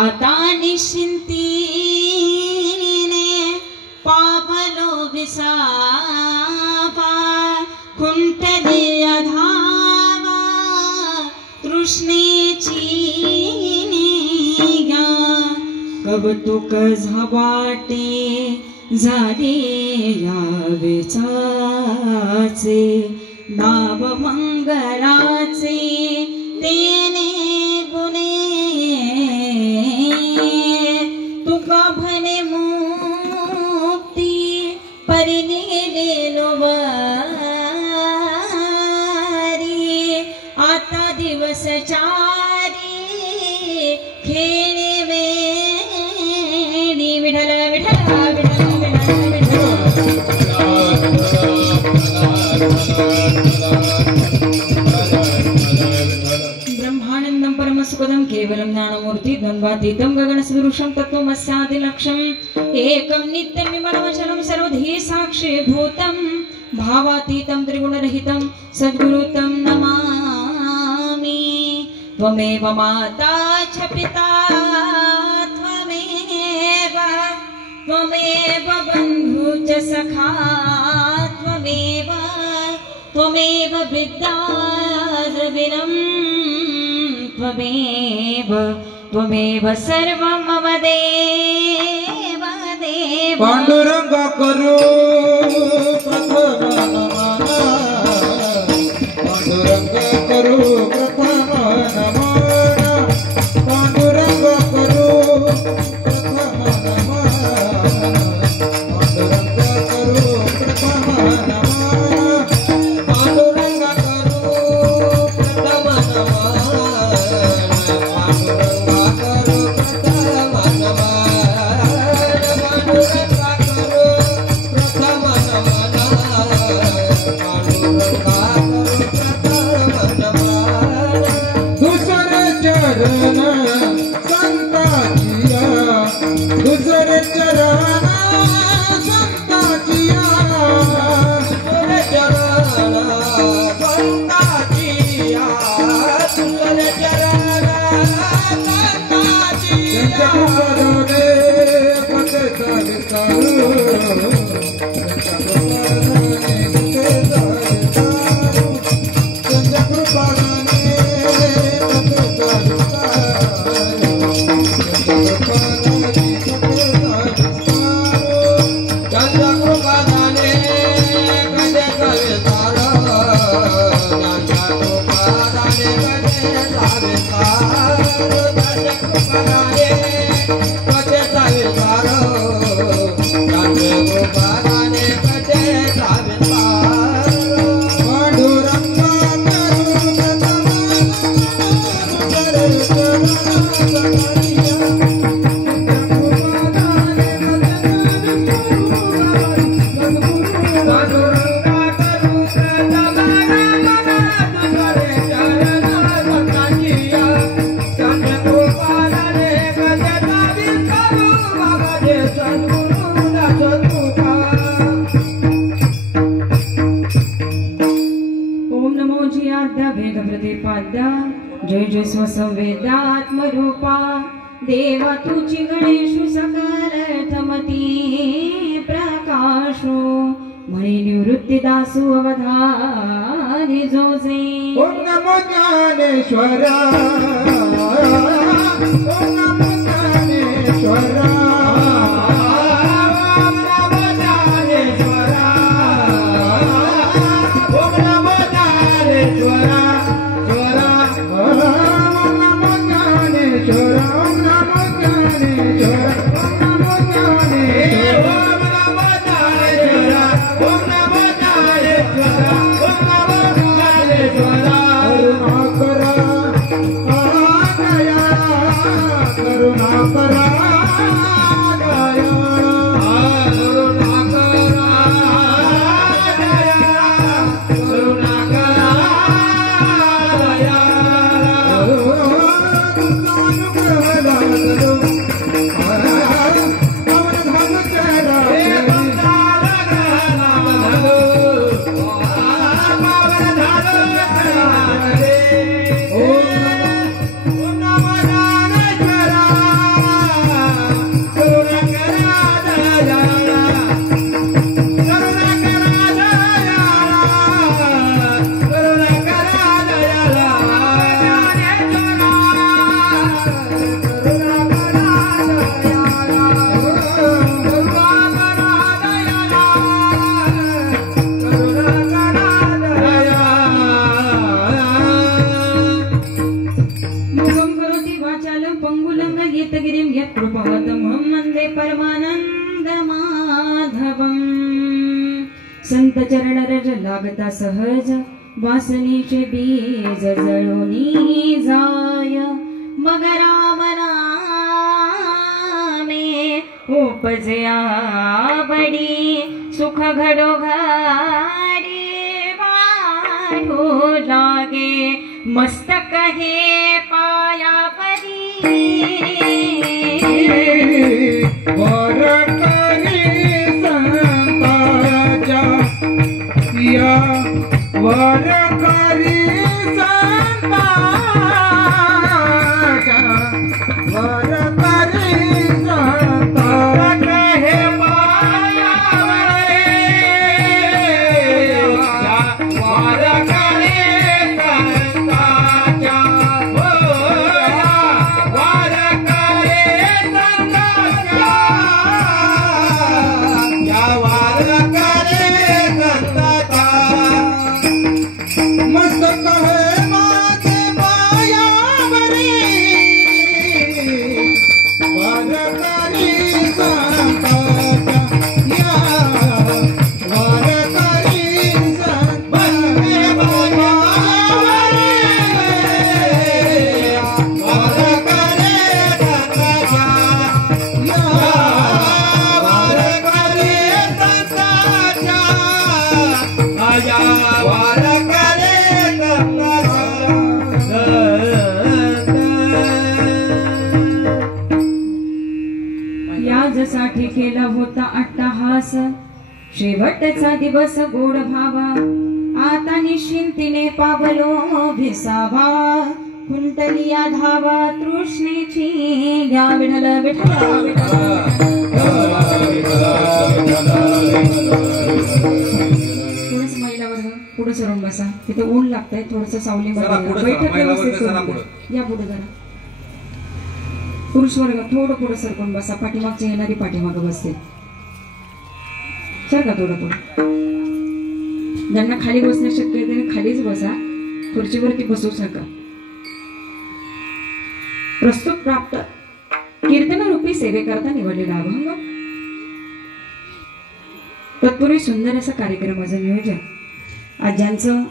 आता निश्चिंतीने पावलो विसावा खुंटली धावा तृष्णेची निगा कौतुक झपाटे झाले या वेचाचे नाव मंगलाचे तेने गुणे तुका भने मुक्ती परिनेलेलो वारी आता दिवस चारी खेणे वेणी विठ्ठल विठ्ठल ब्रह्मानंदं परमसुखदं केवलं ज्ञानमूर्ति द्वन्द्वातीतं गगनसदृशं तत्त्वमस्यादिलक्ष्यम् एकं नित्यमिमनमचलं सर्वधी साक्षीभूतं भावातीतं त्रिगुणरहितं सद्गुरुतं नमामि। त्वमेव माता च पिता त्वमेव बन्धु च सखा त्वमेव विद्या द्रविणं त्वमेव सर्वं मम देव देव पांडुरंग करू पांडुरंग करू प्रथम नमन पांडुरंग करू प्रथम नमन पांडुरंग करू प्रथम नमन पांडुरंग करू प्रथम दूसरे चरण संताजिया दूसरे चरण संताजिया दूसरे चरण संताजिया करोने पते सावितारू जय जय स्वसंवेदात्मरूपा देवा तुझी गणेशु सकलर्थमती प्रकाशो मणि निवृत्तिदासु अवधानी जोसे ओम नमो ज्ञानेश्वरा ओम नमो ज्ञानेश्वरा वाचालं पंगुलंग गीतगिरीं यत्कृपवतमं वन्दे परमानंद माधवम् संत चरण रज लागता सहज वासनीचे बीज जळोनी जाय मग राम नामे उपजे आवडी सुख घडो घाडी वाढू लागे मस्तक हे पायावरी वरकरी संताच्या या वरकरी संताच्या वरकरी संताच्या हे पायावरी वरकरी संताच्या मस्तक है माझे पायावरी वारकरी संताच्या या वारकरी संताच्या पायावरी वारकरी संताच्या या वारकरी संताच्या आया याजसाठी केला होता अट्टहास शेवटचा दिवस गोड भावा आता निश्चिंतीने पावलो भिसावा कुंटलिया धावा तृष्णेची घ्या विठ्ठल विठ्ठल थोडस महिला वर्ग पुढे सरून बसा तिथे ऊन लागतंय थोडस सावली बैठक व्यवस्थित या पुढे जरा पुरुष वर्ग थोडं पुढे सरकून बसा पाठीमागची येणारी पाठीमागं बसते सर का थोडं पुढे ज्यांना खाली बसणे शक्य आहे त्यांनी खालीच बसा खुर्चीवरती बसू नका प्रस्तुत प्राप्त कीर्तनरूपी सेवेकरता निवडलेला अभंग तत्पूर्वी सुंदर असा कार्यक्रमाचं नियोजन आज ज्यांचं